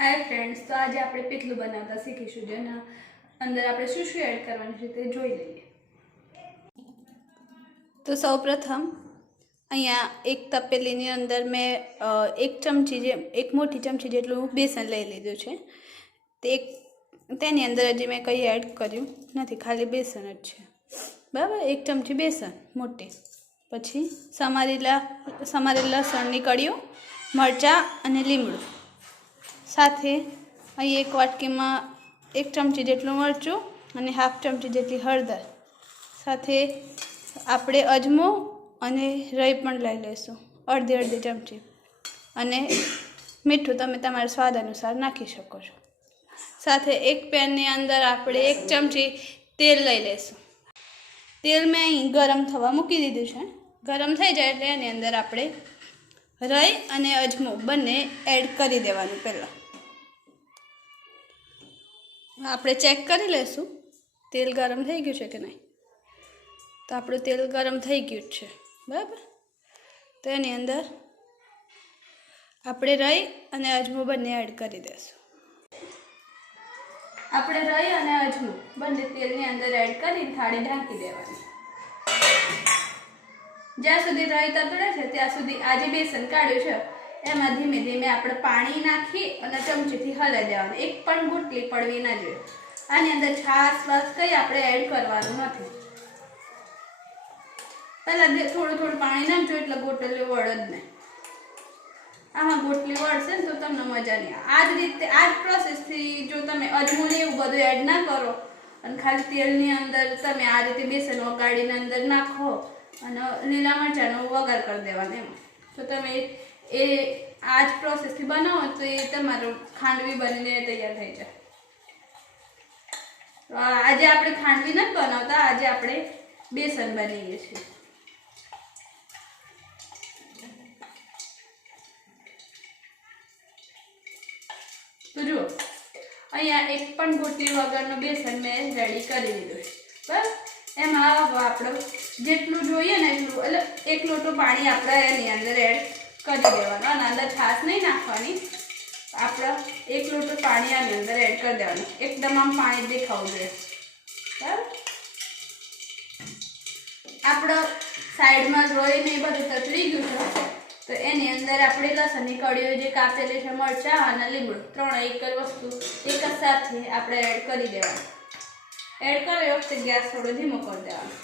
Hi friends, तो आज આપણે પિટલું બનાવતા શીખીશું જેના અંદર આપણે શું શું એડ કરવાનું છે તે જોઈ લઈએ। તો સૌપ્રથમ અહીંયા એક તપેલીની અંદર મેં એક મોટી ચમચી જેટલું બેસન લઈ લીધું છે। તેની અંદર હજી મેં કંઈ એડ કર્યું નથી, ખાલી બેસન જ છે, બરાબર। એક ચમચી બેસન મોટી, પછી સમારેલા લસણની કળીઓ, મરચાં અને લીમડું, સાથે અહીં એક વાટકીમાં એક ચમચી જેટલું મરચું અને હાફ ચમચી જેટલી હળદર, સાથે આપણે અજમો અને રાઈ પણ લઈ લઈશું, અડધી ચમચી, અને મીઠું તમે તમારા સ્વાદ અનુસાર નાખી શકો છો। સાથે એક પેનની અંદર આપણે એક ચમચી તેલ લઈ લઈશું। તેલ મેં અહીં ગરમ થવા મૂકી દીધું છે। ગરમ થઈ જાય એટલે એની અંદર આપણે રાઈ અને અજમો બંને એડ કરી દેવાનું। પહેલાં આપણે ચેક કરી લઈશું તેલ ગરમ થઈ ગયું છે કે નહીં। તો આપણું તેલ ગરમ થઈ ગયું છે, બરાબર। તો એની અંદર આપણે રાઈ અને અજમો બંને એડ કરી દઈશું। આપણે રાઈ અને અજમો બંને તેલની અંદર એડ કરીને થાળી ઢાંકી દેવાની। જ્યાં સુધી રાઈ તતડે છે ત્યાં સુધી આ જે બેસન કાઢ્યું છે એમાં ધીમે ધીમે આપણે પાણી નાખી અને ચમચીથી હલાવી દેવાનું। એક પણ ગુટલી પડવી ના જોઈએ। આની અંદર છાશ બસ કંઈ આપણે એડ કરવાનું નથી। પહેલાં થોડું પાણી નાખજો એટલે ગોટલીઓ વળે જ નહીં। આમાં ગોટલી વળશે ને તો તમને મજા નહીં આવે। આ જ રીતે આ જ પ્રોસેસથી જો તમે અજમો ને એવું બધું એડ ના કરો અને ખાલી તેલની અંદર તમે આ રીતે બેસન ઓગાળીને અંદર નાખો અને લીલા મરચાંનો વઘાર કરી દેવાનો એમ, તો તમે એ આ જ પ્રોસેસથી બનાવો તો એ તમારું ખાંડવી બનીને તૈયાર થઈ જાય। તો આજે આપણે ખાંડવી નથી બનાવતા, આજે આપણે બેસન બનાવીએ છીએ। તો જુઓ, અહીંયા એક પણ ગોટલી વગરનું બેસન મેં રેડી કરી દીધું છે, બરાબર। એમાં આપણે જેટલું જોઈએ ને એટલું, એટલે એક લોટો પાણી આપણે એની અંદર એડ કરી દેવાનું અને અંદર છાશ નહીં નાખવાની। આપણે એક લોટો પાણી આની અંદર એડ કરી દેવાનું, એકદમ આમ પાણી દેખાવું જોઈએ, બરાબર। આપણે સાઈડમાં જોઈને એ બધું તતરી ગયું છે તો એની અંદર આપણે લસણની કળીઓ જે કાપેલી છે, મરચાં અને લીમડું, ત્રણે એક જ વસ્તુ એક જ સાથે આપણે એડ કરી દેવાનું। એડ કરે વખતે ગેસ થોડો ધીમો કરી દેવાનો।